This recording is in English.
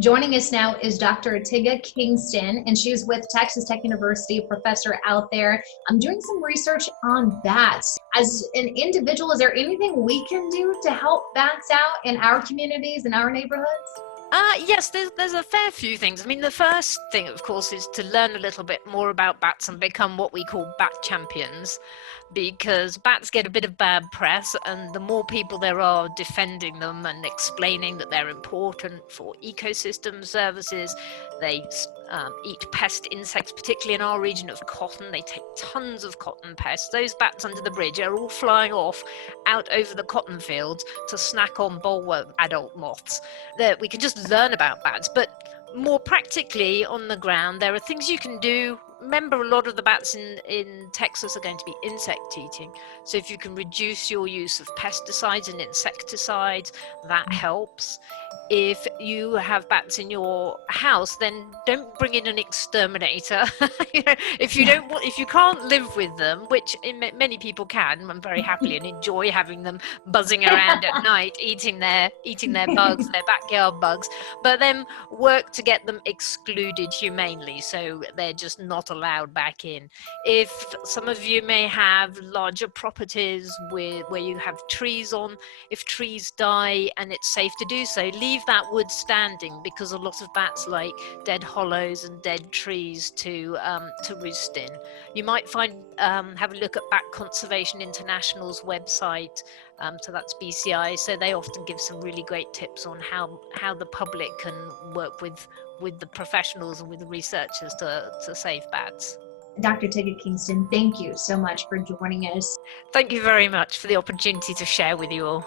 Joining us now is Dr. Tigga Kingston, and she's with Texas Tech University, a professor out there. I'm doing some research on bats. As an individual, is there anything we can do to help bats out in our communities, in our neighborhoods? Yes, there's a fair few things. I mean, the first thing, of course, is to learn a little bit more about bats and become what we call bat champions, because bats get a bit of bad press, and the more people there are defending them and explaining that they're important for ecosystem services, they eat pest insects, particularly in our region of cotton. They take tons of cotton pests. Those bats under the bridge are all flying off out over the cotton fields to snack on bollworm adult moths. That we can just learn about bats, but more practically on the ground, there are things you can do. Remember, a lot of the bats in Texas are going to be insect eating. So if you can reduce your use of pesticides and insecticides, that helps. If you have bats in your house, then don't bring in an exterminator. If you can't live with them, which many people can, and very happily, and enjoy having them buzzing around at night, eating their bugs, their backyard bugs, but then work to get them excluded humanely, so they're just not allowed back in. If some of you may have larger properties where you have trees on, if trees die and it's safe to do so, leave that wood standing, because a lot of bats like dead hollows and dead trees to roost in. You might have a look at Bat Conservation International's website, so that's BCI. So they often give some really great tips on how the public can work with the professionals and with the researchers to save bats. Dr. Tigga Kingston, thank you so much for joining us. Thank you very much for the opportunity to share with you all.